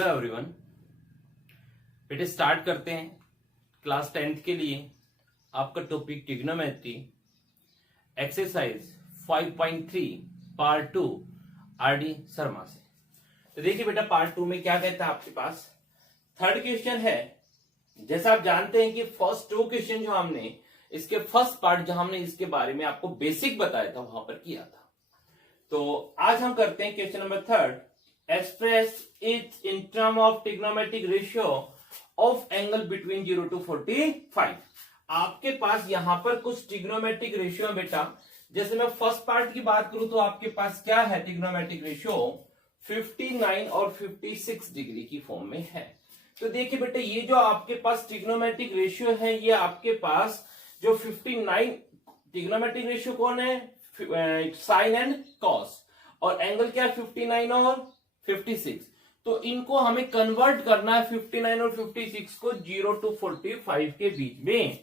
Hello everyone. बेटे start करते हैं क्लास 10th के लिए आपका topic trigonometry exercise 5.3 part 2 RD Sharma से। तो देखिए बेटा पार्ट 2 में क्या कहता है आपके पास थर्ड क्वेश्चन है। जैसा आप जानते हैं कि फर्स्ट 2 क्वेश्चन जो हमने इसके फर्स्ट पार्ट जो हमने इसके बारे में आपको बेसिक बताया था वहां पर किया था। तो आज हम करते हैं question number third. Express it in term of trigonometric ratio of angle between 0 to 45। आपके पास यहां पर कुछ ट्रिग्नोमेट्रिक रेशियो है बेटा। जैसे मैं फर्स्ट पार्ट की बात करूं तो आपके पास क्या है ट्रिग्नोमेट्रिक रेशियो 59 और 56 डिग्री की फॉर्म में है। तो देखिए बेटे ये जो आपके पास ट्रिग्नोमेट्रिक रेशियो है ये आपके पास जो 59 ट्रिग्नोमेट्रिक रेशियो कौन है साइन एंड कॉस और एंगल क्या है 59 और 56। तो इनको हमें कन्वर्ट करना है 59 और 56 को 0 to 45 के बीच में।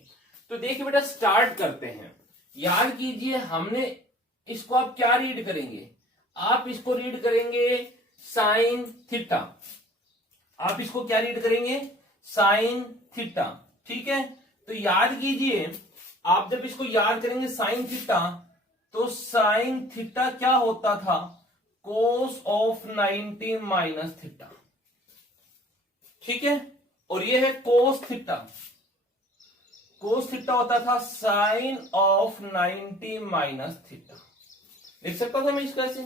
तो देखिए बेटा स्टार्ट करते हैं। याद कीजिए हमने इसको आप क्या रीड करेंगे, आप इसको रीड करेंगे साइन थीटा। आप इसको क्या रीड करेंगे साइन थीटा, ठीक है। तो याद कीजिए आप जब इसको याद करेंगे साइन थीटा तो साइन थीटा क्या होता था कोस ऑफ 90 माइनस थीटा, ठीक है। और ये है कोस थीटा। कोस थीटा होता था साइन ऑफ 90 माइनस थीटा। लिख सकता था मैं इसको ऐसे।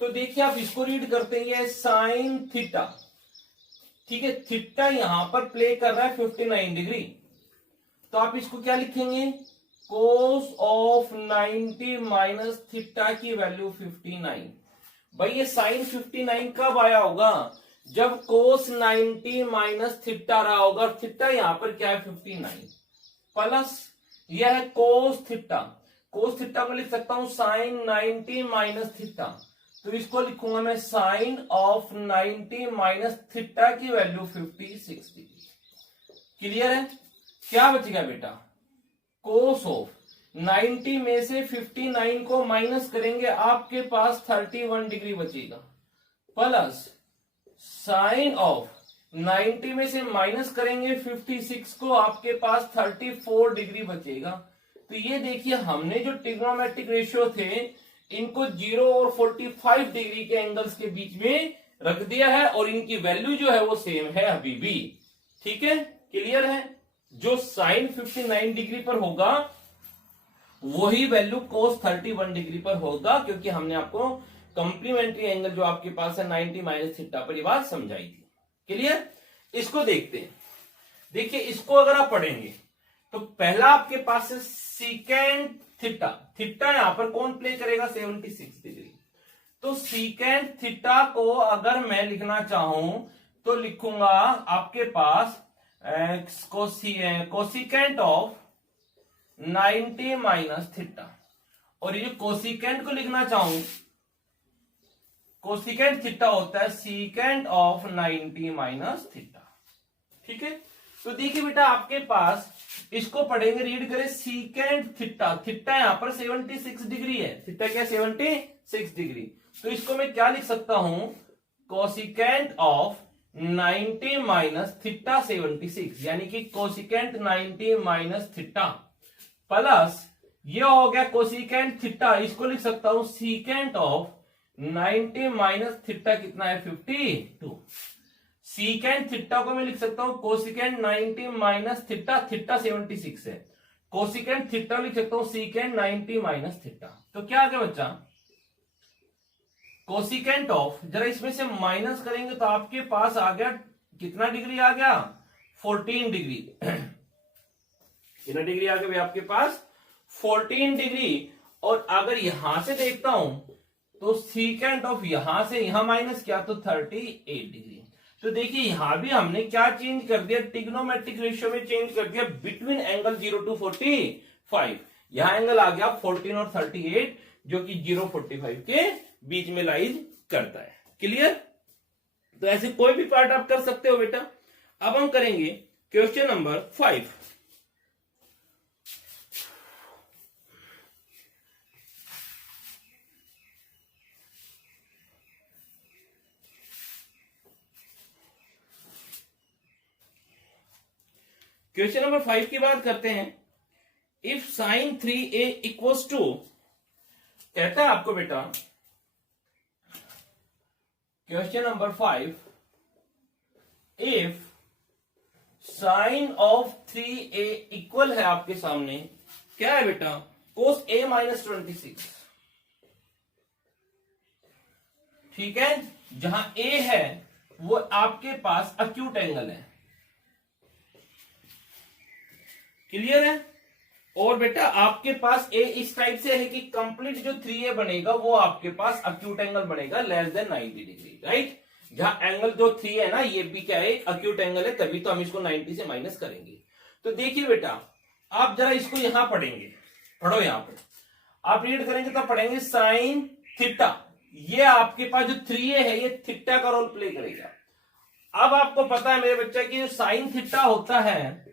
तो देखिए आप इसको रीड करते हैं साइन थीटा, ठीक है। थीटा यहां पर प्ले कर रहा है 59 डिग्री। तो आप इसको क्या लिखेंगे कोस ऑफ 90 माइनस थीटा की वैल्यू 59। भाई ये साइन 59 कब आया होगा जब कोस 90 माइनस थीटा रहा होगा। थीटा यहां पर क्या है 59 प्लस यह है कोस थीटा। कोस थीटा को लिख सकता हूं साइन 90 माइनस थीटा। तो इसको लिखूंगा मैं साइन ऑफ 90 माइनस थीटा की वैल्यू 56 डिग्री। क्लियर है। क्या बचेगा बेटा कोस ऑफ 90 में से 59 को माइनस करेंगे आपके पास 31 डिग्री बचेगा प्लस साइन ऑफ 90 में से माइनस करेंगे 56 को आपके पास 34 डिग्री बचेगा। तो ये देखिए हमने जो ट्रिग्नोमेट्रिक रेशियो थे इनको 0 और 45 डिग्री के एंगल्स के बीच में रख दिया है और इनकी वैल्यू जो है वो सेम है अभी भी, ठीक है। क्लियर है। जो साइन 59 डिग्री पर होगा वही वैल्यू कोस 31 डिग्री पर होगा क्योंकि हमने आपको कंप्लीमेंट्री एंगल जो आपके पास है 90 माइनस थीटा पर ये बात समझाई थी। क्लियर। इसको देखते हैं। देखिए इसको अगर आप पढ़ेंगे तो पहला आपके पास है सीकेंट थीटा। थीटा यहां पर कौन प्ले करेगा 76 डिग्री। तो सीकेंट थीटा को अगर मैं लिखना चाहूं तो लिखूंगा आपके पास कोसिकेंट ऑफ 90 माइनस थीटा। और ये कोसिकेंट को लिखना चाहूं कोसिकेंट थीटा होता है सीकेंट ऑफ 90 माइनस थीटा, ठीक है। तो देखिए बेटा आपके पास इसको पढ़ेंगे रीड करें सीकेंट थीटा। थीटा यहां पर 76 डिग्री है। थीटा क्या 76 डिग्री। तो इसको मैं क्या लिख सकता हूं कोसिकेंट ऑफ 90 माइनस थीटा 76 यानी कि कोसिकेंट 90 माइनस थीटा प्लस ये हो गया कोसिकेंट थीटा। इसको लिख सकता हूं सीकेंट ऑफ 90 माइनस थीटा कितना है 52। सीकेंट थीटा को मैं लिख सकता हूं कोसिकेंट 90 माइनस थीटा। थीटा 76 है। कोसिकेंट थीटा लिख सकता हूं सीकेंट 90 माइनस थीटा। तो क्या आ गया बच्चा कोसिकेंट ऑफ, जरा इसमें से माइनस करेंगे तो आपके पास आ गया कितना डिग्री आ गया 14 डिग्री। कितना डिग्री आ गया भाई आपके पास 14 डिग्री। और अगर यहां से देखता हूं तो सीकेंट ऑफ यहां से यहां माइनस किया तो 38 डिग्री। तो देखिए यहां भी हमने क्या चेंज कर दिया ट्रिग्नोमेट्रिक रेशियो में चेंज कर दिया बिटवीन एंगल 0 to 45। यहां एंगल आ गया 14 और 38 जो कि 0-45 के बीच में लाइज करता है। क्लियर। तो ऐसे कोई भी पार्ट आप कर सकते हो बेटा। अब हम करेंगे क्वेश्चन नंबर 5। क्वेश्चन नंबर 5 की बात करते हैं। If sign 3a equals to, कहता है आपको बेटा question number 5, if sine of 3a equal है आपके सामने, क्या है बेटा, कोस a माइनस 26। ठीक है, जहां a है वो आपके पास अक्यूट एंगल है। क्लियर है? और बेटा आपके पास a इस टाइप से है कि कंप्लीट जो 3a बनेगा वो आपके पास अक्यूट एंगल बनेगा लेस देन 90 डिग्री, राइट। जहां एंगल जो 3 है ना, ये भी क्या है, अक्यूट एंगल है, तभी तो हम इसको 90 से माइनस करेंगे। तो देखिए बेटा, आप जरा इसको यहां पढ़ेंगे, पढ़ो यहां पर आप रीड करेंगे तब पढ़ेंगे साइन थीटा, ये आपके पास जो 3a है ये थीटा का रोल प्ले करेगा। अब आपको पता है मेरे बच्चा कि साइन थीटा होता है,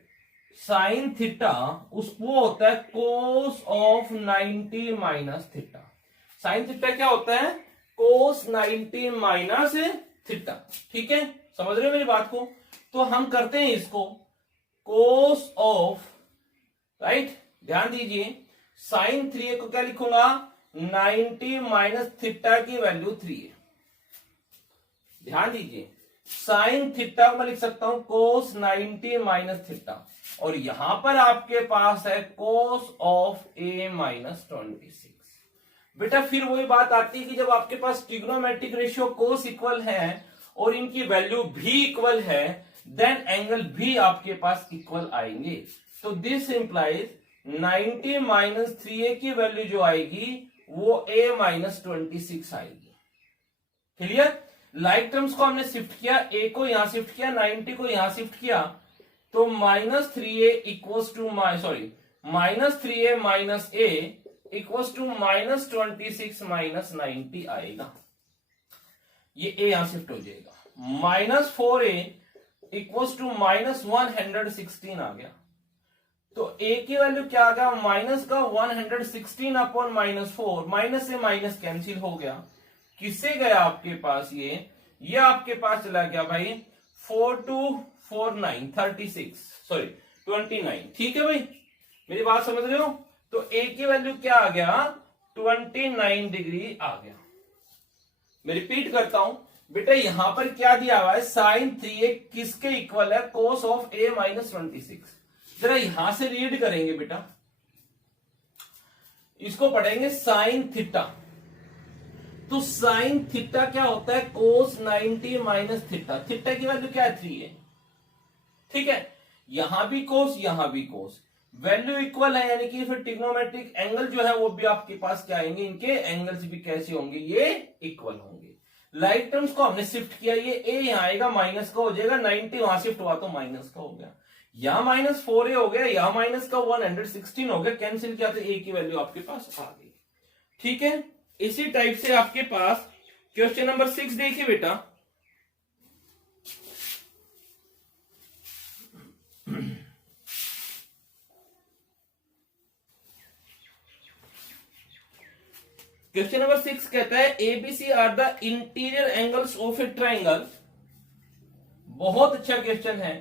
साइन थीटा वो होता है cos of 90 minus theta. Sine theta क्या होता है, कोस 90 माइनस थीटा। ठीक है, समझ रहे हो मेरी बात को? तो हम करते हैं इसको कोस ऑफ, राइट, ध्यान दीजिए, साइन 3a को क्या लिखूंगा, 90 माइनस थीटा की वैल्यू 3a। ध्यान दीजिए, साइन थीटा को मैं लिख सकता हूं कोस 90 माइनस थीटा, और यहां पर आपके पास है कोस ऑफ a माइनस 26। बेटा फिर वही बात आती है कि जब आपके पास ट्रिग्नोमेट्रिक रेशियो कोस इक्वल है और इनकी वैल्यू भी इक्वल है, देन एंगल भी आपके पास इक्वल आएंगे। तो दिस इंप्लाइज 90 माइनस 3a की वैल्यू जो आएगी वो a माइनस 26 आएगी। क्लियर? लाइक टर्म्स को हमने शिफ्ट किया, a को यहां शिफ्ट किया, 90 को यहां शिफ्ट किया, तो minus 3a equals to minus 3a minus a equals to minus 26 minus 90 आएगा। ये a यहां शिफ्ट हो जाएगा। Minus 4a equals to minus 116 आ गया। तो a की वैल्यू क्या आ गया, माइनस का 116 अपॉन माइनस 4, माइनस से माइनस कैंसिल हो गया। किससे गया आपके पास, ये आपके पास चला गया भाई 4249 36 सॉरी 29। ठीक है भाई, मेरी बात समझ रहे हो? तो a की वैल्यू क्या आ गया, 29 डिग्री आ गया। मैं रिपीट करता हूं बेटा, यहां पर क्या दिया हुआ है, साइन 3a किसके इक्वल है, कोस ऑफ a माइनस 26। जरा यहां से रीड करेंगे बेटा, इसको पढ़ेंगे साइन थीटा। तो साइन थीटा क्या होता है, कोस 90 माइनस थीटा। थीटा की वैल्यू क्या है, 3a। ठीक है, यहां भी कोस यहां भी कोस, वैल्यू इक्वल है, यानी कि फिर ट्रिग्नोमेट्रिक एंगल जो है वो भी आपके पास क्या आएंगे, इनके एंगल्स भी कैसे होंगे, ये इक्वल होंगे। लाइक टर्म्स को हमने शिफ्ट किया, ये a यहां आएगा, माइनस का हो जाएगा, 90 वहां शिफ्ट हुआ तो माइनस का हो गया, यहां माइनस 4a हो गया, यहां माइनस का 116 हो गया, कैंसिल किया तो a की वैल्यू आपके पास आ गई। ठीक है, इसी टाइप से आपके पास क्वेश्चन नंबर 6 देखिए बेटा, क्वेश्चन नंबर 6 कहता है ABC are the interior angles of a triangle. बहुत अच्छा क्वेश्चन है।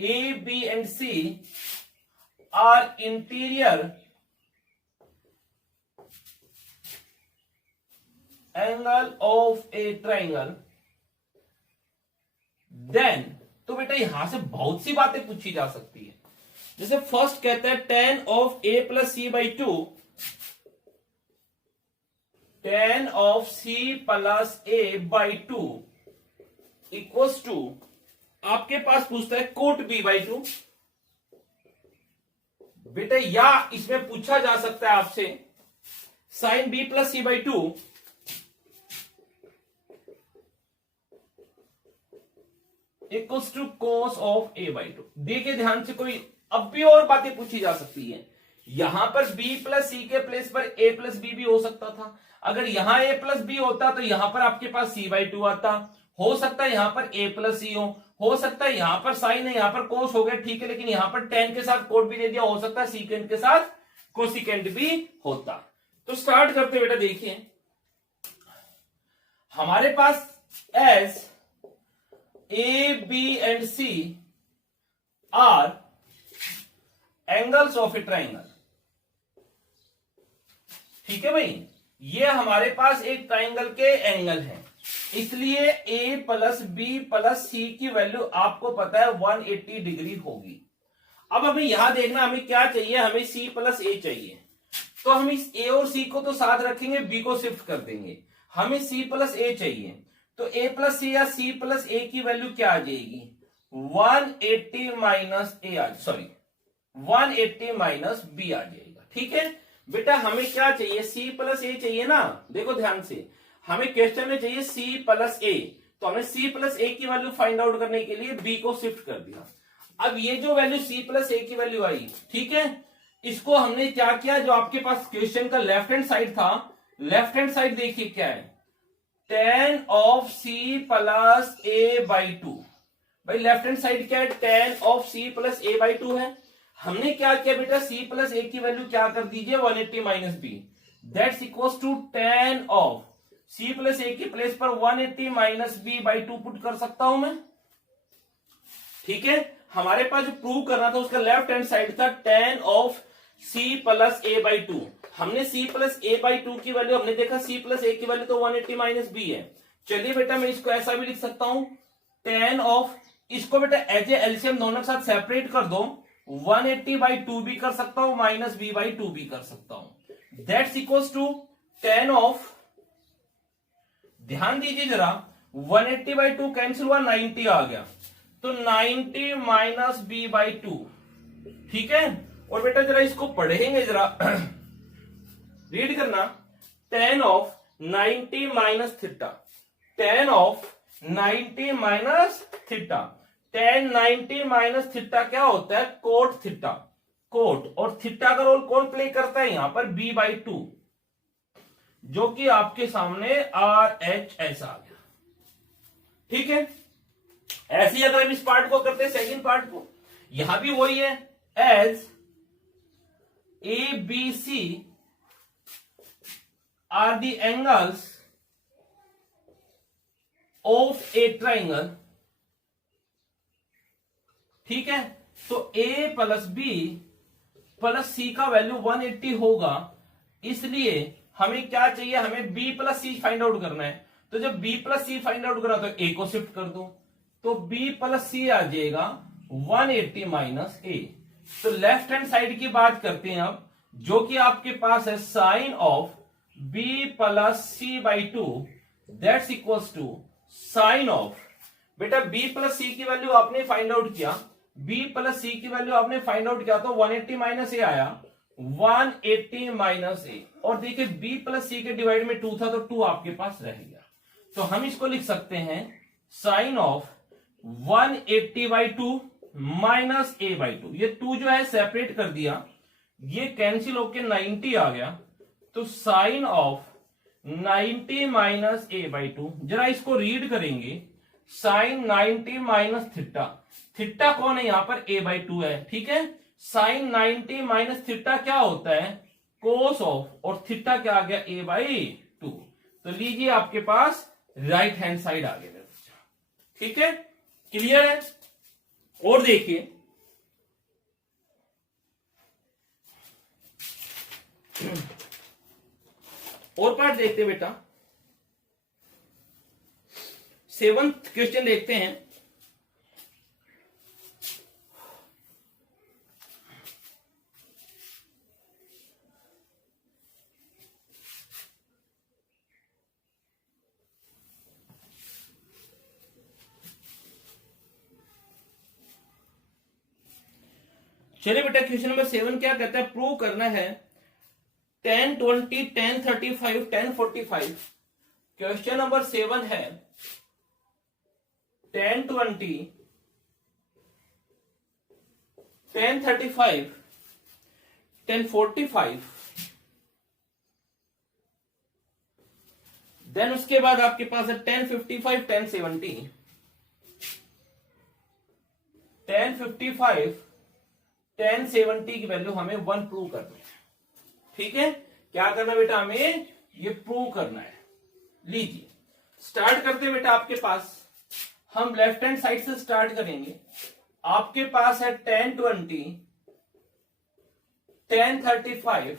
A B and C are interior angle of a triangle, then, तो बेटा यहां से बहुत सी बातें पूछी जा सकती है। जैसे फर्स्ट कहता है tan of a plus C by 2, tan of c plus a by 2 equals to, आपके पास पूछता है कोट b बाई 2। बेटा या इसमें पूछा जा सकता है आपसे sine b plus C by 2 equals to cos of a by 2। देखिए ध्यान से, कोई अब भी और बातें पूछी जा सकती है। यहां पर b प्लस सी के प्लेस पर a प्लस बी भी हो सकता था। अगर यहां a प्लस बी होता तो यहां पर आपके पास c बाई 2 आता। हो सकता है यहां पर a प्लस सी हो सकता है यहां पर साइन है, यहां पर कोस हो गया, ठीक है, लेकिन यहां पर tan के साथ कोट भी दे दिया, हो सकता है सीकेंट के साथ कोसिकेंट भी होता। तो स्टार्ट करते बेटा, देखिए हमारे पास as A B and C are angles of a triangle. ठीक है भाई, ये हमारे पास एक ट्राइंगल के एंगल हैं, इसलिए ए प्लस बी प्लस सी की वैल्यू आपको पता है 180 डिग्री होगी। अब हमें यहां देखना हमें क्या चाहिए, हमें सी प्लस ए चाहिए, तो हम इस ए और सी को तो साथ रखेंगे, बी को शिफ्ट कर देंगे। हमें सी प्लस ए चाहिए, तो ए प्लस सी या सी प्लस ए की वैल्यू क्या आ जाएगी, 180 माइनस ए, सॉरी 180 माइनस बी आ जाएगा। ठीक है बेटा, हमें क्या चाहिए, सी प्लस ए चाहिए ना। देखो ध्यान से, हमें क्वेश्चन में चाहिए सी प्लस ए, तो हमें सी प्लस ए की वैल्यू फाइंड आउट करने के लिए बी को शिफ्ट कर दिया। अब ये जो वैल्यू सी प्लस ए की वैल्यू आई, ठीक है, इसको हमने क्या किया, जो आपके पास क्वेश्चन का लेफ्ट हैंड साइड था, लेफ्ट हैंड साइड देखिए क्या है, tan of C plus A by two. भाई लेफ्ट हैंड साइड क्या है, tan of C plus A by two है। हमने क्या किया बेटा, सी प्लस ए की वैल्यू क्या कर दीजिए, 180 minus B, that's equals to tan of C plus A की प्लेस पर 180 minus B by two put कर सकता हूं मैं। ठीक है, हमारे पास जो प्रूव करना था उसका लेफ्ट हैंड साइड था tan of C plus A by two. हमने C plus A by two की वैल्यू, हमने देखा सी प्लस ए की वैल्यू तो 180 माइनस बी है। चलिए बेटा मैं इसको ऐसा भी लिख सकता हूं, tan ऑफ, इसको बेटा एज ए एलसीएम दोनों के साथ सेपरेट कर दो, 180 बाई टू भी कर सकता हूं, माइनस बी बाई टू भी कर सकता हूं, that's equals to tan of, ध्यान दीजिए जरा, 180 बाई टू कैंसिल हुआ, 90 आ गया, तो 90 माइनस बी बाई टू। ठीक है, और बेटा जरा इसको पढ़ेंगे, जरा रीड करना, tan of 90 minus theta, tan of 90 minus theta, tan 90 minus theta क्या होता है, कोट थीटा, कोट, और थीटा का रोल कौन प्ले करता है यहां पर, b बाई टू, जो कि आपके सामने आर एच ऐसा आ गया। ठीक है, ऐसे ही अगर हम इस पार्ट को करते हैं, सेकंड पार्ट को, यहां भी वही है, as A B C are the angles of a triangle. ठीक है, तो A plus B plus C का वैल्यू 180 होगा, इसलिए हमें क्या चाहिए, हमें B plus C find out करना है। तो जब B plus C find out करना तो ए को शिफ्ट कर दो, तो बी प्लस सी आ जाएगा 180 माइनस ए। तो लेफ्ट हैंड साइड की बात करते हैं अब, जो कि आपके पास है sine of B plus C by two, that's equals to sine of, बेटा बी प्लस सी की वैल्यू आपने फाइंड आउट किया, बी प्लस सी की वैल्यू आपने फाइंड आउट किया, तो 180 माइनस ए आया, 180 माइनस ए, और देखिए b प्लस सी के डिवाइड में 2 था, तो 2 आपके पास रह गया। तो हम इसको लिख सकते हैं sine of 180 by two minus A by two, ये 2 जो है सेपरेट कर दिया, ये कैंसिल होके 90 आ गया, तो sine of 90 minus A by two, जरा इसको रीड करेंगे, साइन 90 माइनस थीटा, थीटा कौन है यहां पर, ए बाई टू है। ठीक है, साइन 90 माइनस थीटा क्या होता है, कोस ऑफ, और थीटा क्या आ गया, ए बाई टू। तो लीजिए आपके पास राइट हैंड साइड आ गया। ठीक है, क्लियर है। और देखिए और पार्ट देखते हैं बेटा, 7th क्वेश्चन देखते हैं। चलिए बेटा, क्वेश्चन नंबर 7 क्या कहता है, प्रूव करना है tan 20, tan 35, tan 45। Question number 7 है tan 20, tan 35, tan 45, देन उसके बाद आपके पास है tan 55, tan 70, tan 55, tan 70 की वैल्यू हमें 1 प्रूव करनी है। ठीक है, क्या करना है बेटा, हमें ये प्रूव करना है। लीजिए स्टार्ट करते हैं बेटा, आपके पास हम लेफ्ट हैंड साइड से स्टार्ट करेंगे। आपके पास है 1020, 1035,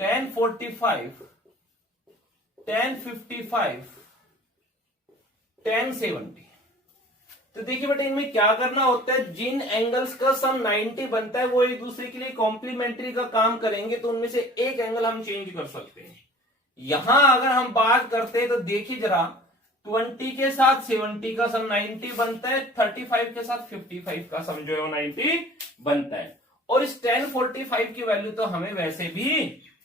1045, 1055, 1070। तो देखिए बेटा इनमें क्या करना होता है, जिन एंगल्स का सम 90 बनता है वो एक दूसरे के लिए कॉम्प्लीमेंट्री का काम करेंगे, तो उनमें से एक एंगल हम चेंज कर सकते हैं। यहां अगर हम बात करते हैं तो देखिए जरा, 20 के साथ 70 का सम 90 बनता है, 35 के साथ 55 का सम जो है वो 90 बनता है। और इस 1045 की वैल्यू तो हमें वैसे भी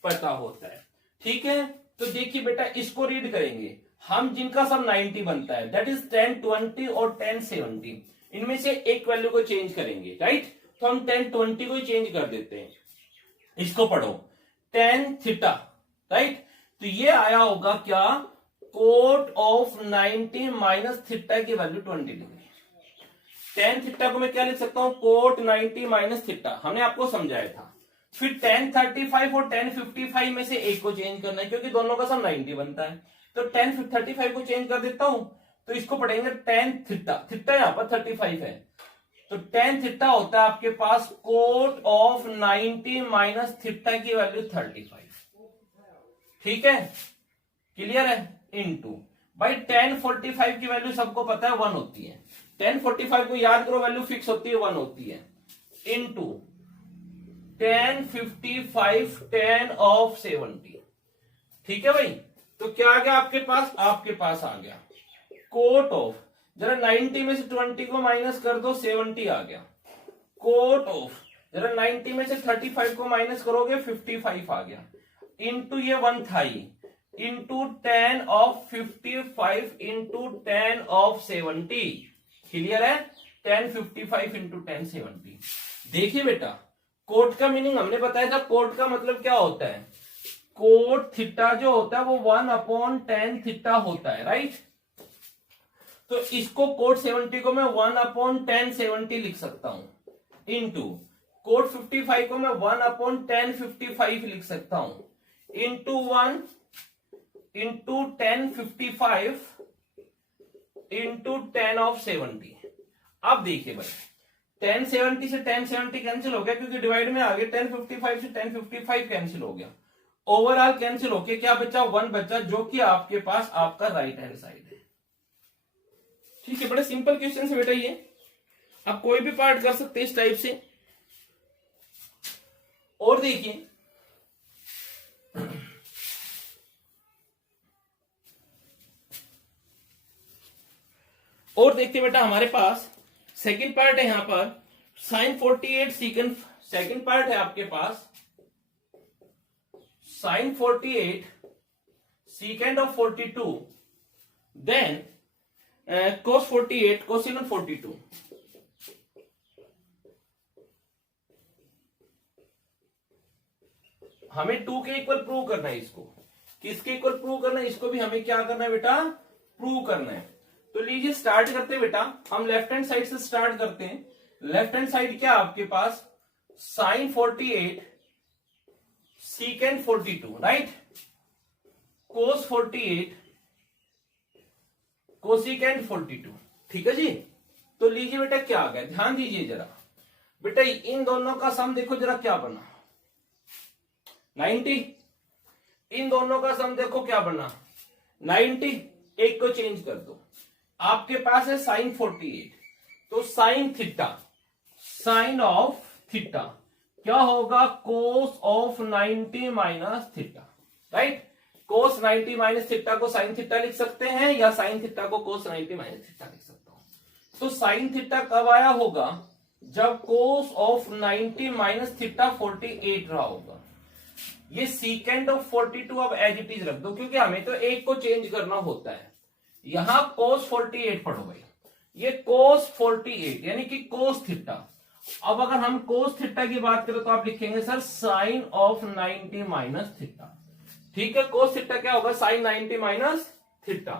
पता होता है। ठीक है, तो देखिए बेटा इसको रीड करेंगे हम, जिनका सम 90 बनता है, दैट इज 1020 और 1070, इनमें से एक वैल्यू को चेंज करेंगे, राइट। तो हम 1020 को चेंज कर देते हैं। इसको पढ़ो, tan थीटा, राइट। तो ये आया होगा क्या, कोट ऑफ 90 माइनस थीटा की वैल्यू 20 डिग्री। tan थीटा को मैं क्या लिख सकता हूं, कोट 90 माइनस थीटा, हमने आपको समझाया था। फिर 1035 और 1055 में से एक को चेंज करना है, क्योंकि दोनों का सम 90 बनता है। तो 1035 को चेंज कर देता हूं, तो इसको पढ़ेंगे tan थीटा, थीटा यहां पर 35 है, तो tan थीटा होता है आपके पास कोट ऑफ 90 माइनस थीटा की वैल्यू 35। ठीक है, क्लियर है, इनटू भाई 1045 की वैल्यू सबको पता है 1 होती है, 1045 को याद करो, वैल्यू फिक्स होती है 1 होती है, इनटू 1055 10 ऑफ 70। ठीक है भाई, तो क्या आ गया आपके पास, आपके पास आ गया कोट ऑफ, जरा 90 में से 20 को माइनस कर दो, 70 आ गया। कोट ऑफ, जरा 90 में से 35 को माइनस करोगे, 55 आ गया, इंटू ये 1 था, into 10 of 55 into 10 of 70। Clear है, 1055 इंटू 1070। देखिए बेटा, कोट का मीनिंग हमने बताया था, कोट का मतलब क्या होता है, कोट थीटा जो होता है वो 1/10 थीटा होता है, राइट। तो इसको कोट 70 को मैं 1/10 70 लिख सकता हूं, इंटू कोट 55 को मैं 1/10 55 लिख सकता हूं, इंटू 1 इंटू 1055 इंटू 10 ऑफ 70। अब देखिए भाई, 1070 से 1070 कैंसिल हो गया, क्योंकि डिवाइड में आ गया, 1055 से 1055 कैंसिल हो गया, ओवरऑल कैंसिल होके क्या बचा, 1 बचा, जो कि आपके पास आपका राइट हैंड साइड है। ठीक है, बड़े सिंपल क्वेश्चन से बेटा ये, आप कोई भी पार्ट कर सकते हैं इस टाइप से। और देखिए, और देखते बेटा हमारे पास सेकंड पार्ट है, यहां पर sin 48 सेकंड, सेकंड पार्ट है आपके पास sin 48 secant of 42, then cos 48 cosecant 42। हमें 2 के इक्वल प्रूव करना है इसको, किसके इक्वल प्रूव करना है, इसको भी हमें क्या करना है बेटा, प्रूव करना है। तो लीजिए स्टार्ट करते हैं बेटा, हम लेफ्ट हैंड साइड से स्टार्ट करते हैं। लेफ्ट हैंड साइड क्या आपके पास, sin 48 secant 42, right, cos 48 cosecant 42। ठीक है जी, तो लीजिए बेटा क्या आ गया, ध्यान दीजिए जरा बेटा, इन दोनों का सम देखो जरा क्या बना, 90। इन दोनों का सम देखो क्या बना, 90। एक को चेंज कर दो, आपके पास है sin 48, तो sin theta, sine of theta क्या होगा, cos of 90 minus theta, right. Cos 90 minus theta को साइन थीटा लिख सकते हैं, या साइन थीटा को कोस 90 माइनस थीटा लिख सकता हूं। तो साइन थीटा कब आया होगा, जब कोस ऑफ 90 माइनस थीटा 48 रहा होगा। ये सीकेंड ऑफ 42 अब एज इट इज रख दो, क्योंकि हमें तो एक को चेंज करना होता है। यहां कोस 48 पढ़ो भाई, ये कोस 48 यानी कि कोस थीटा। अब अगर हम कोस थीटा की बात करें तो आप लिखेंगे sir sine of 90 minus theta. ठीक है, कोस थीटा क्या होगा, sine 90 minus theta,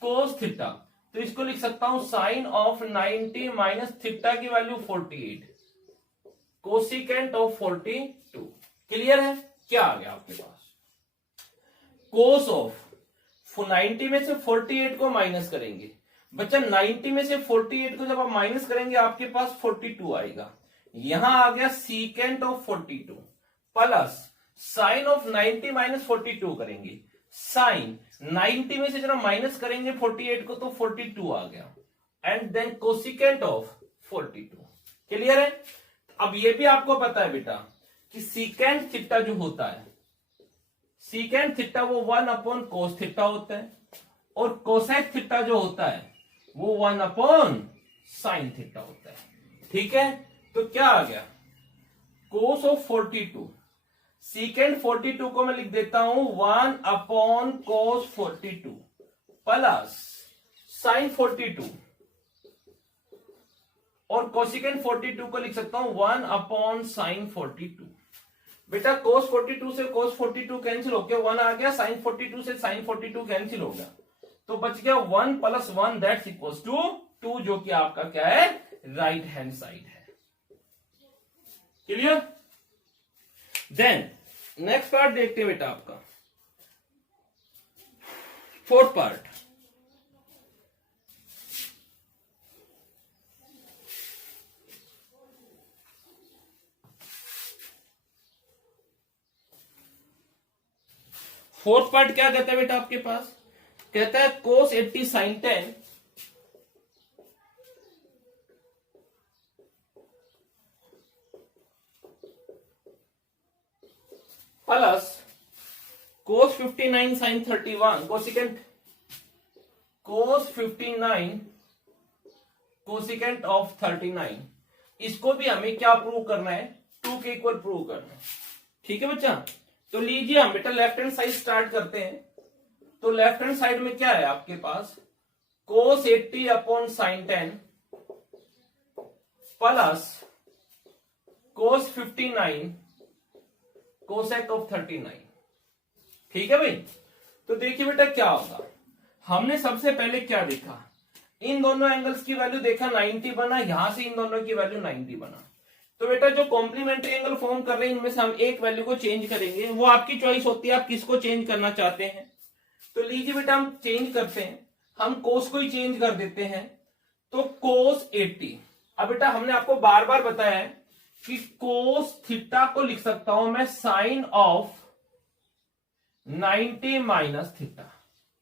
cos theta. तो इसको लिख सकता हूं साइन ऑफ 90 माइनस थीटा की वैल्यू 48, कोसिकेंट ऑफ 42। क्लियर है, क्या आ गया आपके पास, कोस ऑफ 90 में से 48 को माइनस करेंगे, बच्चा 90 में से 48 को जब आप माइनस करेंगे आपके पास 42 आएगा। यहां आ गया secant of 42 plus sign of 90 minus 42 करेंगे, साइन 90 में से जरा माइनस करेंगे 48 को तो 42 आ गया, and then cosecant of 42। Clear है? अब ये भी आपको पता है बेटा कि सीकेंट थीटा जो होता है, सीकेंट थीटा वो 1 अपॉन कोस थीटा होता है, और कोसेक थीटा जो होता है वो 1 अपॉन साइन थीटा होता है। ठीक है, तो क्या आ गया, कोस ऑफ 42, सीकेंट 42 को मैं लिख देता हूं 1 अपॉन कोस 42 प्लस साइन 42, और कोसिकेंट 42 को लिख सकता हूं 1 अपॉन साइन 42। बेटा कोस 42 से कोस 42 कैंसिल हो गया, 1 आ गया, साइन 42 से साइन 42 कैंसिल हो गया, तो बच गया 1 प्लस 1 दैट्स इक्वल्स टू 2, जो कि आपका क्या है, राइट हैंड साइड है। क्लियर? देन नेक्स्ट पार्ट देखते हैं बेटा आपका, फोर्थ पार्ट। फोर्थ पार्ट क्या कहता है बेटा आपके पास, कहता है cos 80 sine 10 plus cos 59 sine 31 cosecant, cos 59 cosecant of 39। इसको भी हमें क्या प्रूव करना है, 2 के इक्वल प्रूव करना है। ठीक है बच्चा, तो लीजिए हम बेटा लेफ्ट हैंड साइड स्टार्ट करते हैं। तो लेफ्ट हैंड साइड में क्या है आपके पास, कोस 80 upon sine 10 plus cos 59 cosec of 39। ठीक है भाई, तो देखिए बेटा क्या होगा, हमने सबसे पहले क्या देखा, इन दोनों एंगल्स की वैल्यू देखा 90 बना, यहां से इन दोनों की वैल्यू 90 बना। तो बेटा जो कॉम्प्लीमेंट्री एंगल फॉर्म कर रहे हैं इनमें से हम एक वैल्यू को चेंज करेंगे, वो आपकी चॉइस होती है आप किसको चेंज करना चाहते हैं। तो लीजिए बेटा हम चेंज करते हैं, हम कोस को ही चेंज कर देते हैं, तो कोस 80। अब बेटा हमने आपको बार बार बताया है कि कोस थीटा को लिख सकता हूं मैं साइन ऑफ 90 माइनस थीटा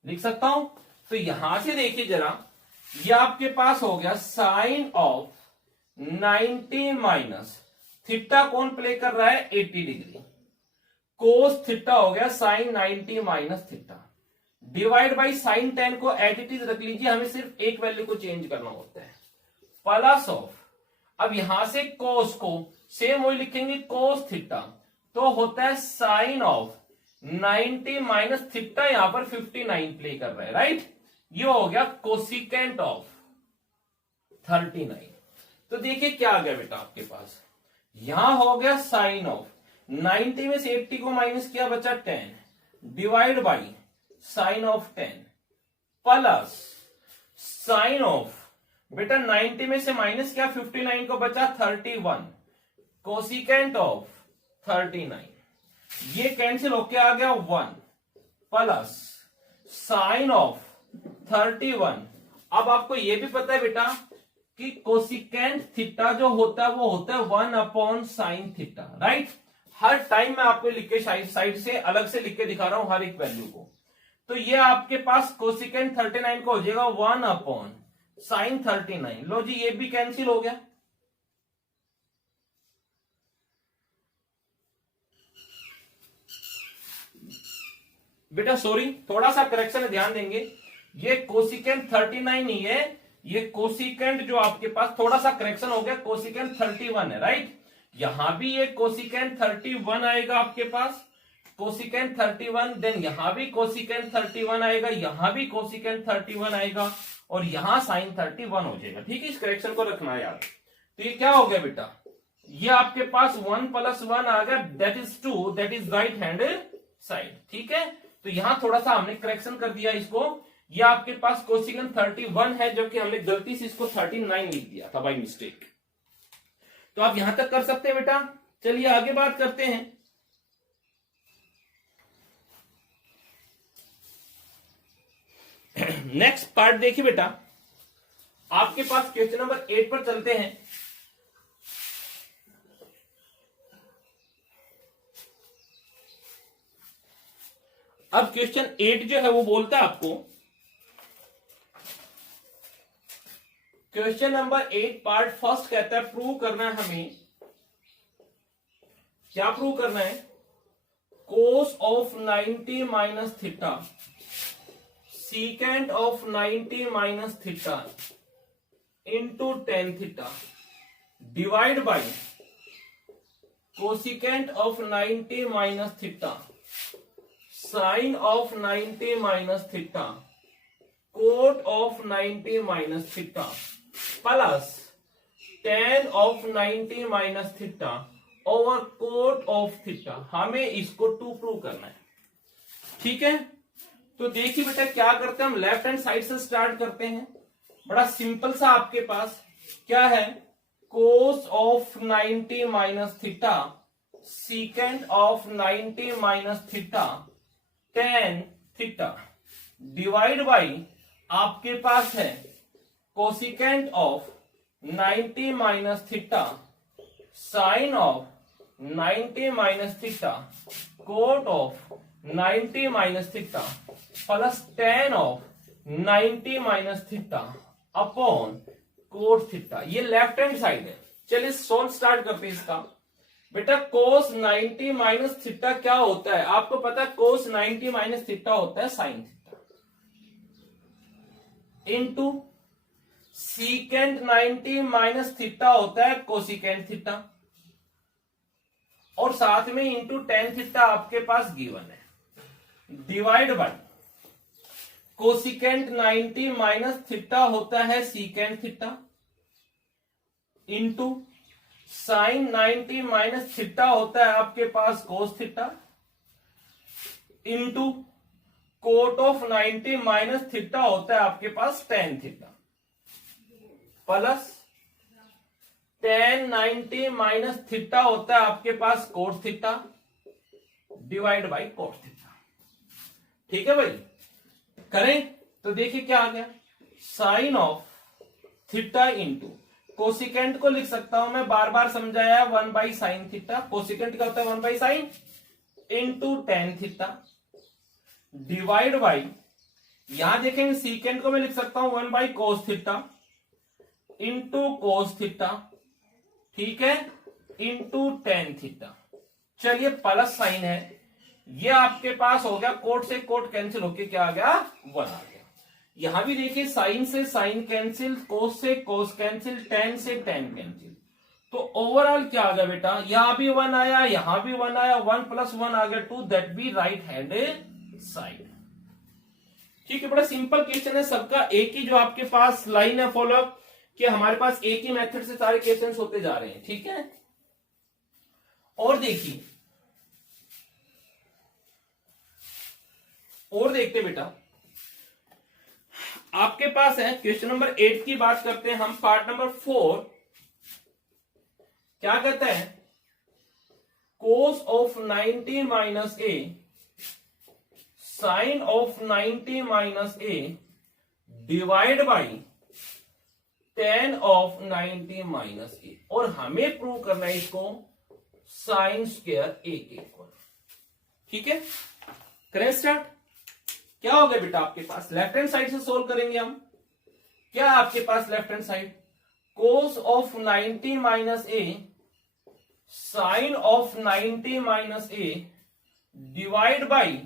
लिख सकता हूं। तो यहां से देखिए जरा, ये आपके पास हो गया साइन ऑफ 90 माइनस थीटा कौन प्ले कर रहा है, 80 डिग्री, कोस थीटा हो गया sine 90 minus theta, divide by sine 10 को एज इट इज रख लीजिए, हमें सिर्फ एक वैल्यू को चेंज करना होता है, प्लस ऑफ, अब यहां से कोस को सेम वही लिखेंगे कोस थीटा, तो होता है साइन ऑफ 90 माइनस थीटा, यहां पर 59 प्ले कर रहा है, राइट। ये हो गया कोसिकेंट ऑफ 39। तो देखिए क्या आ गया बेटा आपके पास, यहां हो गया साइन ऑफ 90 में से 80 को माइनस किया बचा 10 divide by sign of 10 plus sign of बेटा 90 में से माइनस किया 59 को बचा 31 कोसिकेंट ऑफ 39। ये कैंसिल होके आ गया 1 प्लस साइन ऑफ 31। अब आपको यह भी पता है बेटा कि कोसिकेंट थीटा जो होता है वो होता है 1 अपॉन साइन थीटा, राइट। हर टाइम मैं आपको लिख के साइड से अलग से लिख के दिखा रहा हूं हर एक वैल्यू को। तो ये आपके पास कोसिकेंट 39 को हो जाएगा 1 अपॉन साइन 39। लो जी, ये भी कैंसिल हो गया। बेटा सॉरी, थोड़ा सा करेक्शन है, ध्यान देंगे। ये कोसिकेंट 39 नहीं है, ये कोसिकेंट जो आपके पास थोड़ा सा करेक्शन हो गया, कोसिकेंट 31 है, राइट। यहां भी ये कोसिकेंट 31 आएगा आपके पास, कोसिकेंट 31, देन यहां भी कोसिकेंट 31 आएगा, यहां भी कोसिकेंट 31 आएगा, और यहां साइन 31 हो जाएगा। ठीक है, इस करेक्शन को रखना है यार। तो ये क्या हो गया बेटा, ये आपके पास 1 प्लस 1 आ गया, that is 2, that is right hand side. ठीक है, तो यहां थोड़ा सा हमने करेक्शन कर दिया इसको। ये आपके पास कोसिकेंट 31 है, जो कि हमने गलती से इसको 39 लिख दिया था बाय मिस्टेक। तो आप यहां तक कर सकते हैं बेटा। चलिए आगे बात करते हैं। नेक्स्ट पार्ट देखिए बेटा, आपके पास क्वेश्चन नंबर 8 पर चलते हैं। अब क्वेश्चन 8 जो है वो बोलता है आपको, क्वेश्चन नंबर 8 पार्ट फर्स्ट कहता है प्रूव करना है हमें, क्या प्रूव करना है, cos of 90 minus theta secant of 90 minus theta into tan theta divide by cosecant of 90 minus theta sine of 90 minus theta cot of 90 minus theta plus tan of 90 minus theta over cot of theta. हमें इसको to prove करना है, ठीक है। तो देखिए बेटा क्या करते हैं हम, लेफ्ट हैंड साइड से स्टार्ट करते हैं। बड़ा सिंपल सा आपके पास क्या है, cos of 90 minus theta secant of 90 minus theta tan theta divide by आपके पास है cosecant of 90 minus theta sine of 90 minus theta cot of 90 minus theta plus tan of 90 minus theta upon cot theta. ये left hand side है। चलिए solve start करते हैं इसका। बेटा कोस 90 माइनस थीटा क्या होता है, आपको पता है कोस 90 माइनस थीटा होता है sine theta into secant 90 minus theta होता है कोसिकेंट थीटा और साथ में इंटू टेन थीटा आपके पास गिवन है divide by cosecant 90 minus theta होता है secant theta into sine 90 minus theta होता है आपके पास cos theta into cot of 90 minus theta होता है आपके पास tan theta plus tan 90 minus theta होता है आपके पास cos theta divide by cos theta. ठीक है भाई, करें तो देखिए क्या आ गया, sine of theta into cosecant को लिख सकता हूं मैं, बार बार समझाया, 1 बाई साइन थीटा। कोसिकेंट क्या होता है 1 by sine into tan theta divide by, यहां देखेंगे सीकेंट को मैं लिख सकता हूं 1 by cos theta into cos theta, ठीक है, इंटू टेन थीटा। चलिए प्लस साइन है, ये आपके पास हो गया, कोट से कोट कैंसिल होके क्या आ गया 1 आ गया। यहां भी देखिए साइन से साइन कैंसिल, कोस से कोस कैंसिल, टेन से टेन कैंसिल, तो ओवरऑल क्या आ गया बेटा, यहां भी 1 आया, यहां भी 1 आया, 1 प्लस 1 आ गया 2, that be right hand side. ठीक है, बड़ा सिंपल क्वेश्चन है, सबका एक ही जो आपके पास लाइन है फॉलो अप, कि हमारे पास एक ही मेथड से सारे क्वेश्चन होते जा रहे हैं। ठीक है, और देखिए और देखते बेटा, आपके पास है क्वेश्चन नंबर 8 की बात करते हैं हम, पार्ट नंबर 4 क्या कहता है, cos of 90 minus A sine of 90 minus A divide by tan of 90 minus A, और हमें प्रूव करना है इसको साइन स्क्वायर ए के इक्वल। ठीक है, करें स्टार्ट। क्या हो गया बेटा आपके पास, लेफ्ट हैंड साइड से सोल्व करेंगे हम। क्या आपके पास left hand side, cos of 90 minus A sine of 90 minus A divide by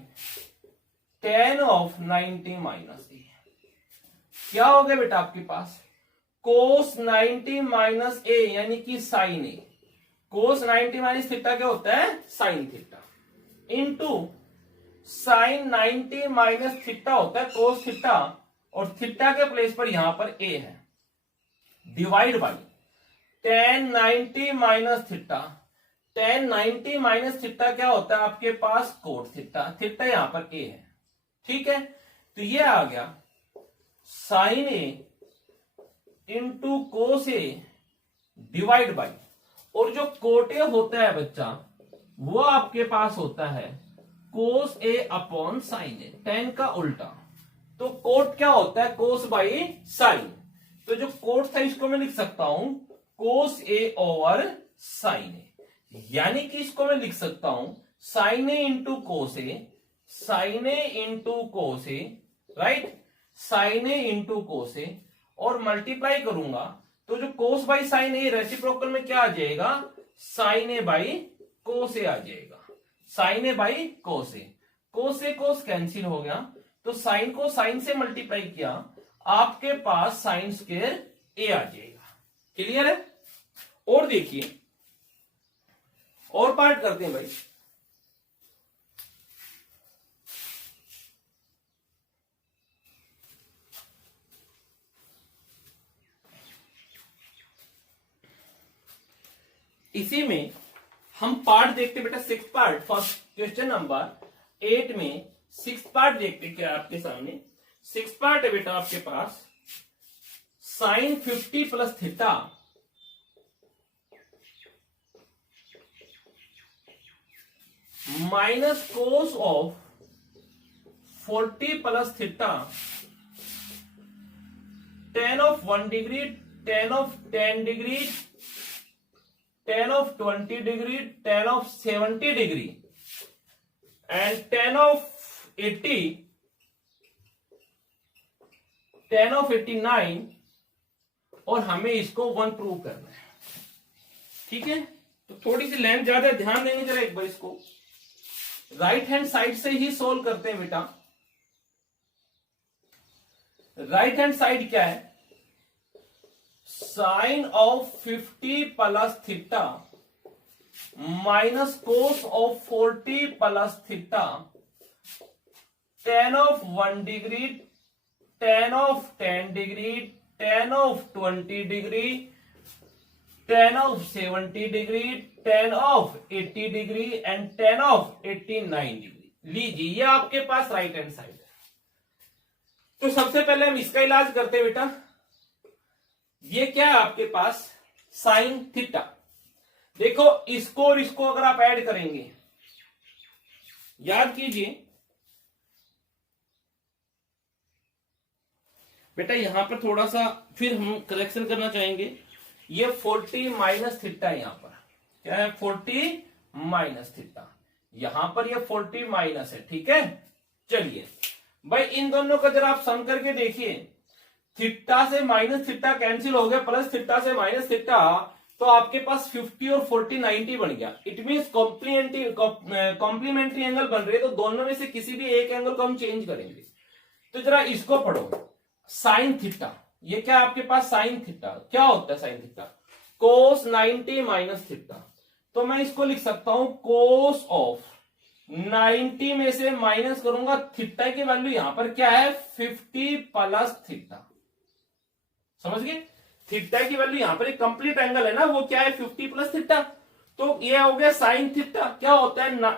tan of 90 minus A. क्या हो गया बेटा आपके पास, कोस 90 माइनस ए यानी कि साइन ए, कोस 90 माइनस थीटा क्या होता है sine theta, into sine 90 minus theta होता है कोस थीटा, और थीटा के प्लेस पर यहां पर ए है, divide by ten 90 minus theta, ten 90 minus theta क्या होता है आपके पास कोट थीटा, थीटा यहां पर ए है। ठीक है, तो ये आ गया sine A into cos A divide by, और जो कोट ए होता है बच्चा वो आपके पास होता है कोस ए अपॉन साइन ए, टेन का उल्टा, तो कोट क्या होता है कोस बाई साइन, तो जो कोट था इसको मैं लिख सकता हूं कोस ए ओवर साइन ए, यानी कि इसको मैं लिख सकता हूं sign A into cos A, sign A into cos A, right, sign A into cos ए, और मल्टीप्लाई करूंगा तो जो कोस बाई साइन ए रेसिप्रोकल में क्या आ जाएगा, sine A by cos A आ जाएगा, sine A by cos A, cos A cos cancel हो गया, तो साइन को साइन से मल्टीप्लाई किया, आपके पास साइन स्क्वायर ए आ जाएगा। क्लियर है? और देखिए और पार्ट करते हैं भाई। इसी में हम पार्ट देखते बेटा, six part, first question number 8 में सिक्स पार्ट देखते क्या आपके सामने। सिक्स पार्ट है बेटा आपके पास, sine 50 plus theta minus cos of 40 plus theta, tan of 1 degree, tan of 10 degree, tan of 20 degree, tan of 70 degree, and tan of 80, tan of 89, और हमें इसको 1 प्रूव करना है। ठीक है, तो थोड़ी सी लेंथ ज्यादा ध्यान देंगे जरा एक बार इसको। राइट हैंड साइड से ही सोल्व करते हैं बेटा। राइट हैंड साइड क्या है, sine of 50 plus theta minus cos of 40 plus theta, tan of 1 degree, tan of 10 degree, tan of 20 degree, tan of 70 degree, tan of 80 degree, and tan of 89 degree. लीजिए ये आपके पास right hand side है। तो सबसे पहले हम इसका इलाज करते हैं बेटा। ये क्या है आपके पास, साइन थीटा। देखो इसको और इसको अगर आप ऐड करेंगे, याद कीजिए बेटा, यहां पर थोड़ा सा फिर हम करेक्शन करना चाहेंगे। ये 40 माइनस थीटा है, यहां पर क्या है 40 माइनस थीटा, यहां पर ये 40 माइनस है। ठीक है, चलिए भाई इन दोनों का जरा आप सम करके देखिए, थीटा से माइनस थीटा कैंसिल हो गया, प्लस थीटा से माइनस थीटा, तो आपके पास 50 और 40 90 बन गया। इट मीन कॉम्प्लीमेंट्री एंगल बन रहे हैं, तो दोनों में से किसी भी एक एंगल को हम चेंज करेंगे। तो जरा इसको पढ़ो, साइन थीटा, ये क्या आपके पास साइन थीटा क्या होता है, sine theta cos 90 minus theta, तो मैं इसको लिख सकता हूं कोस ऑफ 90 में से माइनस करूंगा थीटा की वैल्यू यहां पर क्या है 50 प्लस थीटा। समझ गए, थीटा की वैल्यू यहां पर एक कंप्लीट एंगल है ना, वो क्या है 50 प्लस थीटा, तो ये हो गया साइन थीटा। क्या होता है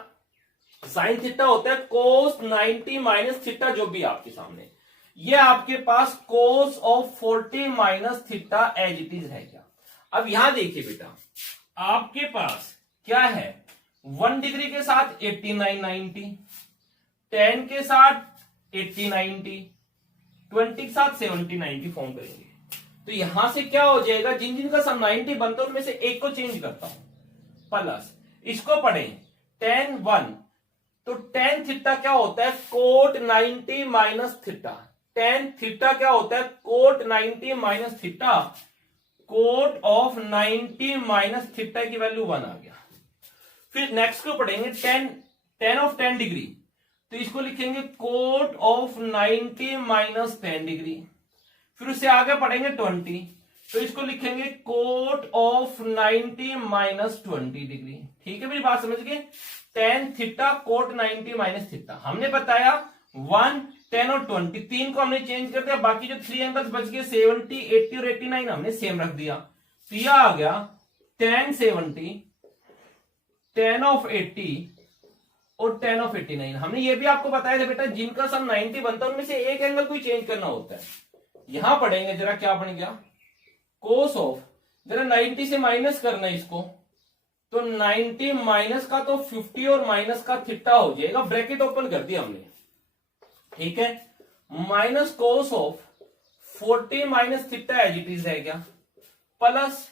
साइन थीटा होता है कोस 90 माइनस थीटा, जो भी आपके सामने, ये आपके पास cos of 40 minus theta as it is है। क्या अब यहां देखिए बेटा, आपके पास क्या है 1 डिग्री के साथ 89 90, 10 के साथ 80 90, 20 के साथ 70 90 फॉर्म करेंगे। तो यहां से क्या हो जाएगा, जिन जिन का सम 90 बनता है उनमें से एक को चेंज करता हूं, प्लस इसको पढ़ें tan 1, तो tan थीटा क्या होता है cot 90 minus theta, tan theta क्या होता है cot 90 minus theta, cot of 90 minus theta की वैल्यू 1 आ गया। फिर नेक्स्ट को पढ़ेंगे tan ऑफ 10 डिग्री, तो इसको लिखेंगे कोट ऑफ 90 माइनस 10 डिग्री। फिर उससे आगे पढ़ेंगे 20, तो इसको लिखेंगे कोट ऑफ 90 माइनस 20 डिग्री। ठीक है मेरी बात समझ गए, tan theta coat 90 minus theta. हमने बताया 1 10 और 20 तीन को हमने चेंज कर दिया, बाकी जो 3 एंगल्स बच गए 70 80 और 89 हमने सेम रख दिया। तो यह आ गया tan 70, tan ऑफ 80 और tan ऑफ 89। हमने ये भी आपको बताया था बेटा, जिनका सम 90 बनता है उनमें से एक एंगल को चेंज करना होता है। यहां पढ़ेंगे जरा क्या बन गया, कोस ऑफ, जरा 90 से माइनस करना है इसको, तो 90 माइनस का तो 50 और माइनस का थीटा हो जाएगा, ब्रैकेट ओपन कर दिया हमने। ठीक है, minus cos of 40 minus theta as it is रह गया, plus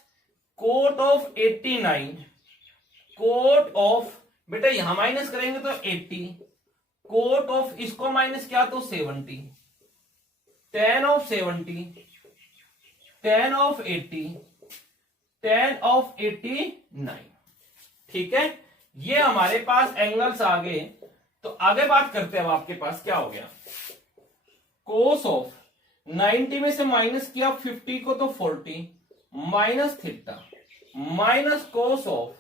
cot of 89, cot of, बेटा यहां माइनस करेंगे तो 80, कोट ऑफ इसको माइनस किया तो 70, tan of 70, tan of 80, tan of 89। ठीक है, ये हमारे पास एंगल्स आ गए। तो आगे बात करते हैं, अब आपके पास क्या हो गया, कोस ऑफ 90 में से माइनस किया 50 को तो 40 minus theta, minus cos of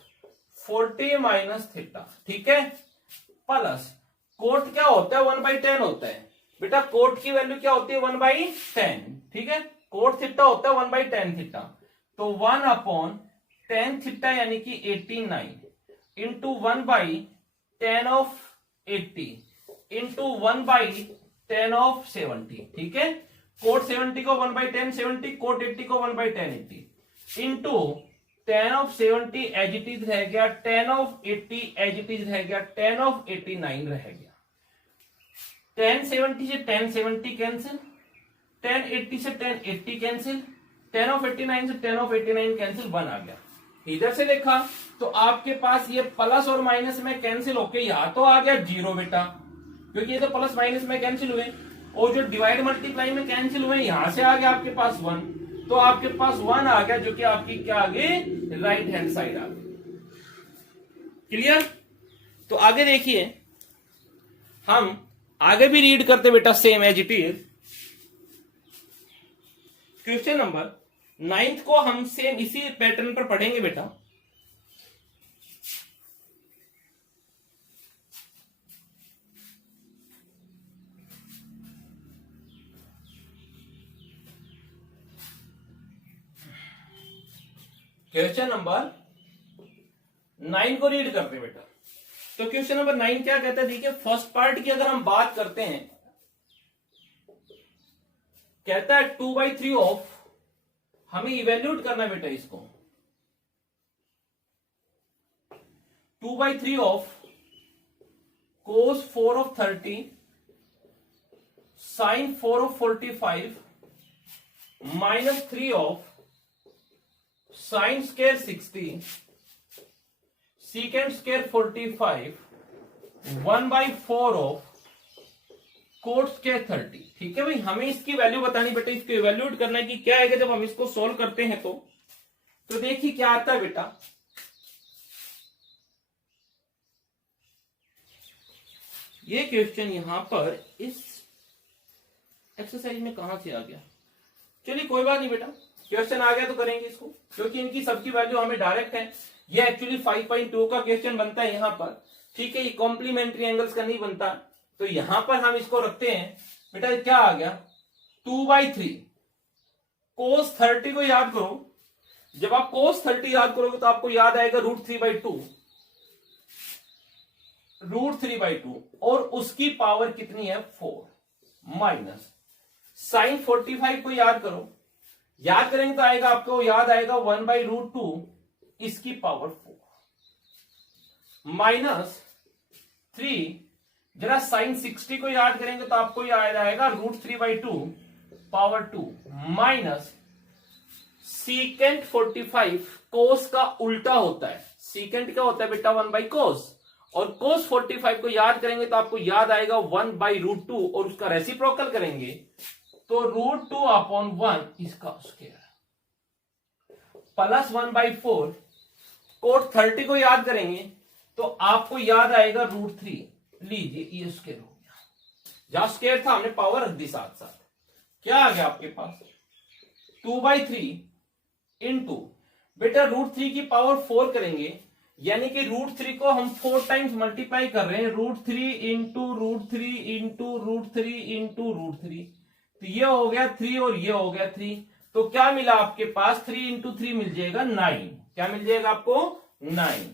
40 minus theta. ठीक है, प्लस कोट क्या होता है 1/10 होता है बेटा, कोट की वैल्यू क्या होती है 1/10। ठीक है, कोट थीटा होता है 1/10 थीटा, तो 1/10 थीटा यानी कि 89 इंटू 1/10 ऑफ 80 इंटू 1/10 ऑफ 70। ठीक है, कोट 70 को 1/10 70, कोट 80 को 1/10 80 into 10 of 70 as it is रह गया, 10 ऑफ 80 एज इट इज रह गया, 10 ऑफ 89 रह गया। 10 70 से 10 70 कैंसिल, 10 80 से 10 80 कैंसिल, 10 ऑफ 89 से 10 ऑफ 89 कैंसिल, 1 आ गया। इधर से देखा तो आपके पास ये प्लस और माइनस में कैंसिल होके यहां तो आ गया 0 बेटा, क्योंकि ये तो प्लस माइनस में कैंसिल हुए, और जो डिवाइड मल्टीप्लाई में कैंसिल हुए यहां से आ गया आपके पास 1, तो आपके पास 1 आ गया, जो कि आपकी क्या आ गई, राइट हैंड साइड आ गई। क्लियर? तो आगे देखिए, हम आगे भी रीड करते बेटा same as it is. Question number 9 को हम सेम इसी पैटर्न पर पढ़ेंगे बेटा। क्वेश्चन नंबर 9 को रीड करते हैं बेटा। तो क्वेश्चन नंबर 9 क्या कहता है, देखिए फर्स्ट पार्ट की अगर हम बात करते हैं, कहता है 2/3 ऑफ, हमें इवेल्यूट करना है बेटा इसको, 2/3 of cos 4 of 30 sin 4 of 45 minus 3 of sin square 60 secant square 45 1/4 of coat square 30। ठीक है भाई, हमें इसकी वैल्यू बतानी बेटा, इसको इवेल्यूट करना है कि क्या आएगा जब हम इसको सोल्व करते हैं। तो देखिए क्या आता है बेटा, ये क्वेश्चन यहां पर इस एक्सरसाइज में कहां से आ गया, चलिए कोई बात नहीं बेटा, क्वेश्चन आ गया तो करेंगे इसको, क्योंकि इनकी सबकी वैल्यू हमें डायरेक्ट है। ये एक्चुअली 5.2 का क्वेश्चन बनता है यहां पर। ठीक है, ये कॉम्प्लीमेंट्री एंगल्स का नहीं बनता, तो यहां पर हम इसको रखते हैं बेटा, क्या आ गया 2/3 cos 30 को याद करो, जब आप cos 30 याद करोगे तो आपको याद आएगा √3/2, √3/2, और उसकी पावर कितनी है 4, माइनस sin 45 को याद करो, याद करेंगे तो आएगा आपको याद आएगा 1/√2 इसकी पावर 4, माइनस 3, जरा sin 60 को याद करेंगे तो आपको याद आएगा √3/2 पावर 2, माइनस secant 45 cos का उल्टा होता है, secant क्या होता है बेटा 1/cos, और cos 45 को याद करेंगे तो आपको याद आएगा 1/√2, और उसका रेसिप्रोकल करेंगे तो √2/1 इसका स्क्वायर प्लस 1/4, कोट 30 को याद करेंगे तो आपको याद आएगा √3, लीजिए ये स्क्वायर हो गया, जहां स्क्वायर था हमने पावर रख दी साथ साथ, क्या आ गया आपके पास 2/3 इंटू बेटा √3 की पावर 4 करेंगे, यानी कि √3 को हम 4 टाइम्स मल्टीप्लाई कर रहे हैं, √3 इंटू √3 इंटू √3 इंटू √3, तो ये हो गया 3 और ये हो गया 3, तो क्या मिला आपके पास 3 इंटू 3 मिल जाएगा 9, क्या मिल जाएगा आपको 9,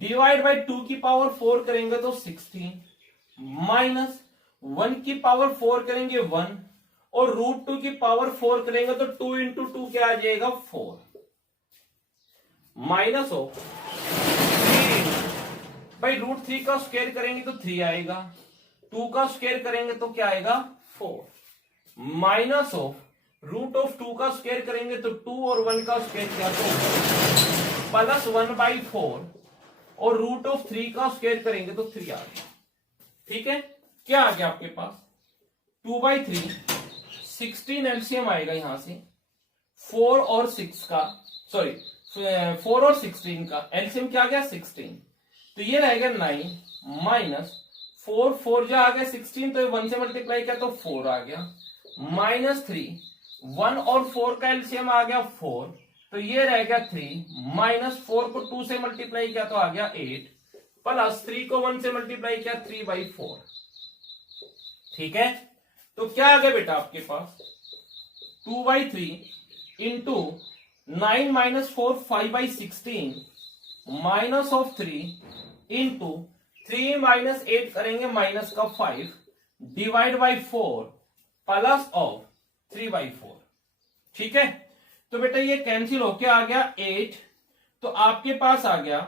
डिवाइड बाई 2 की पावर 4 करेंगे तो 16, माइनस 1 की पावर 4 करेंगे 1, और √2 की पावर 4 करेंगे तो 2 इंटू 2 क्या आ जाएगा 4, माइनस हो 3 भाई √3 का स्क्वायर करेंगे तो 3 आएगा, 2 का स्क्वायर करेंगे तो क्या आएगा 4, माइनस ऑफ रूट ऑफ 2 का स्क्वायर करेंगे तो 2 और 1 का स्क्वायर क्या तो प्लस 1/4 और रूट ऑफ 3 का स्क्वायर करेंगे तो 3 आ गया। ठीक है, क्या आ गया आपके पास 2/3, 16 एलसीएम आएगा यहां से 4 और 6 का, सॉरी 4 और 16 का एलसीएम क्या आ गया 16, तो ये रहेगा 9 माइनस 4, 4 जो आ गया 16 तो 1 से मल्टीप्लाई किया तो 4 आ गया, माइनस 3, 1 और 4 का एलसीएम आ गया 4 तो ये रहेगा 3 माइनस 4 को 2 से मल्टीप्लाई किया तो आ गया 8 प्लस 3 को 1 से मल्टीप्लाई किया 3/4। ठीक है, तो क्या आ गया बेटा आपके पास 2/3 into 9 minus 4 5/16 minus of 3 into 3 minus 8 करेंगे माइनस का 5 डिवाइड बाई 4 प्लस ऑफ 3/4। ठीक है, तो बेटा ये कैंसिल होके आ गया 8, तो आपके पास आ गया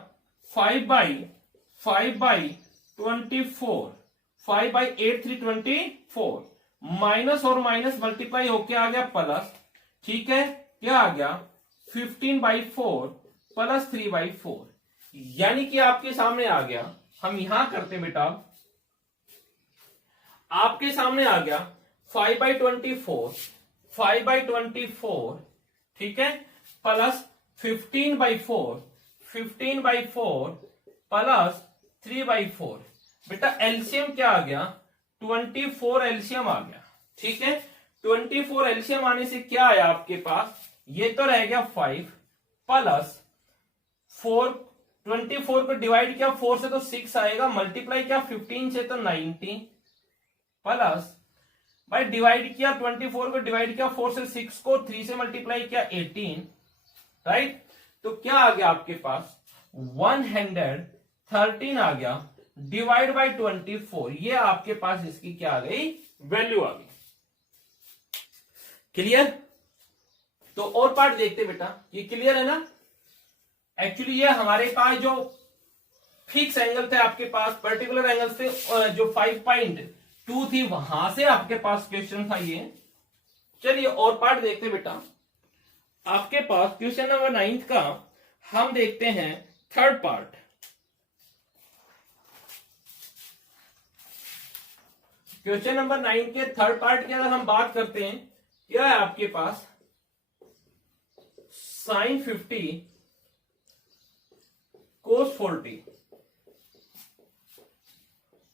5/24 5/8 3/24 माइनस और माइनस मल्टीप्लाई होके आ गया प्लस। ठीक है, क्या आ गया 15/4 प्लस 3/4, यानी कि आपके सामने आ गया, हम यहां करते बेटा, आपके सामने आ गया 5/24 ठीक है प्लस 15/4 प्लस 3/4। बेटा एलसीएम क्या आ गया 24 एलसीएम आ गया। ठीक है, 24 एलसीएम आने से क्या आया आपके पास, ये तो रह गया 5 प्लस 4, 24 को डिवाइड किया 4 से तो 6 आएगा, मल्टीप्लाई किया 15 से तो 90 प्लस भाई डिवाइड किया 24 को डिवाइड किया 4 से 6 को 3 से मल्टीप्लाई किया 18, राइट। तो क्या आ गया आपके पास 113 आ गया डिवाइड बाई 24, ये आपके पास इसकी क्या आ गई वैल्यू आ गई। क्लियर, तो और पार्ट देखते बेटा, ये क्लियर है ना। एक्चुअली ये हमारे पास जो फिक्स एंगल थे आपके पास, पर्टिकुलर एंगल थे, जो 5.2 थी वहां से आपके पास क्वेश्चन था ये। चलिए और पार्ट देखते बेटा, आपके पास क्वेश्चन नंबर 9 का हम देखते हैं थर्ड पार्ट। क्वेश्चन नंबर 9 के थर्ड पार्ट की अगर हम बात करते हैं, क्या है आपके पास sin 50 cos 40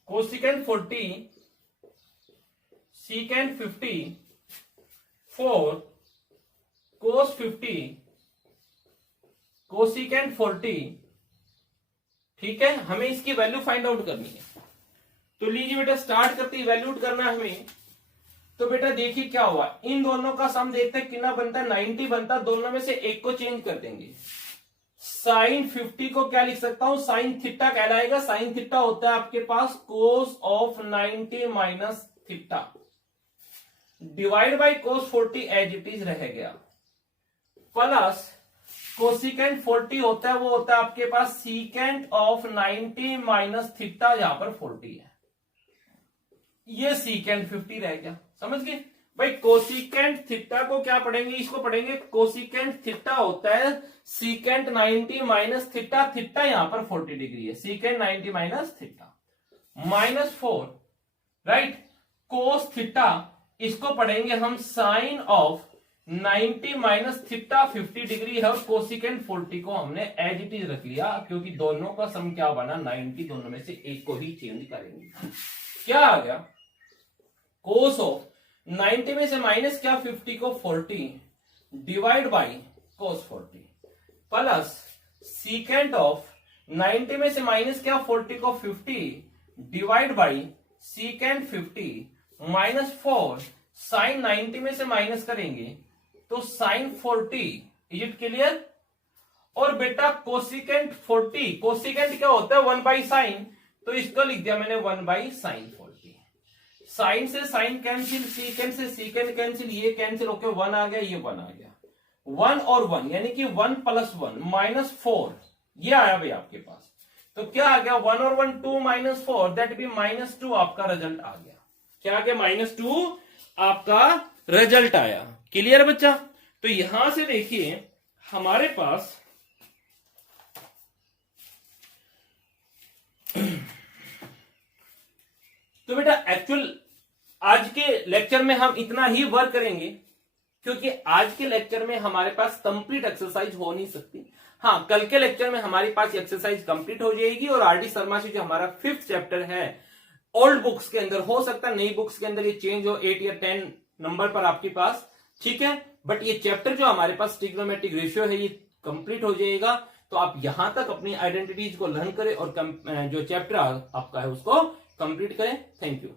cosecant 40 secant 50 4 cos 50 cosecant 40। ठीक है, हमें इसकी वैल्यू फाइंड आउट करनी है, तो लीजिए बेटा स्टार्ट करते ही वैल्यूट करना है हमें। तो बेटा देखिए क्या हुआ, इन दोनों का सम देखते हैं कितना बनता है 90 बनता है, दोनों में से एक को चेंज कर देंगे। साइन 50 को क्या लिख सकता हूं साइन थीटा कहलाएगा, साइन थीटा होता है आपके पास cos of 90 minus theta divide by cos 40 as it is रह गया, प्लस कोसिकेंट 40 होता है वो होता है आपके पास सीकेंट ऑफ 90 माइनस थीटा, यहां पर 40 है, ये सीकेंट 50 रह गया। समझ गए भाई, कोसिकेंट थीटा को क्या पढ़ेंगे, इसको पढ़ेंगे कोसिकेंट थीटा होता है सीकेंट 90 माइनस थीटा, थीटा यहां पर 40 डिग्री है, secant 90 minus theta -4, right. Cos theta इसको पढ़ेंगे हम sine of 90 minus theta 50 degree है, और कोसिकेंट 40 को हमने एज इट इज रख लिया क्योंकि दोनों का सम क्या बना 90, दोनों में से एक को ही चेंज करेंगे। क्या आ गया कोस ऑफ 90 में से माइनस क्या 50 को 40 divide by cos 40 plus secant of 90 में से माइनस क्या 40 को 50 डिवाइड बाई सीकेंट 50 -4 साइन 90 में से माइनस करेंगे तो साइन 40। Is it clear. और बेटा कोसिकेंट 40, कोसिकेंट क्या होता है 1 बाई साइन, तो इसको लिख दिया मैंने 1 बाई साइन 40। साइन से साइन कैंसिल, सीकेंट से सीकेंट कैंसिल, ये कैंसिल होके 1 आ गया, ये 1 आ गया, 1 और 1 यानी कि 1 + 1 -4, ये आया भाई आपके पास। तो क्या आ गया 1 और 1 2 -4, दैट भी -2 आपका रिजल्ट आ गया। क्या आ गया, -2 आपका रिजल्ट आया। क्लियर बच्चा? तो यहां से देखिए हमारे पास तो बेटा एक्चुअल आज के लेक्चर में हम इतना ही वर्क करेंगे, क्योंकि आज के लेक्चर में हमारे पास कंप्लीट एक्सरसाइज हो नहीं सकती। हाँ, कल के लेक्चर में हमारे पास एक्सरसाइज कंप्लीट हो जाएगी और आरडी शर्मा से जो हमारा 5th चैप्टर है ओल्ड बुक्स के अंदर, हो सकता है नई बुक्स के अंदर ये चेंज हो 8 या 10 नंबर पर आपके पास, ठीक है, बट ये चैप्टर जो हमारे पास ट्रिग्नोमेट्रिक रेशियो है ये कंप्लीट हो जाएगा। तो आप यहां तक अपनी आइडेंटिटीज को लर्न करें और जो चैप्टर आपका है उसको कंप्लीट करें। Thank you.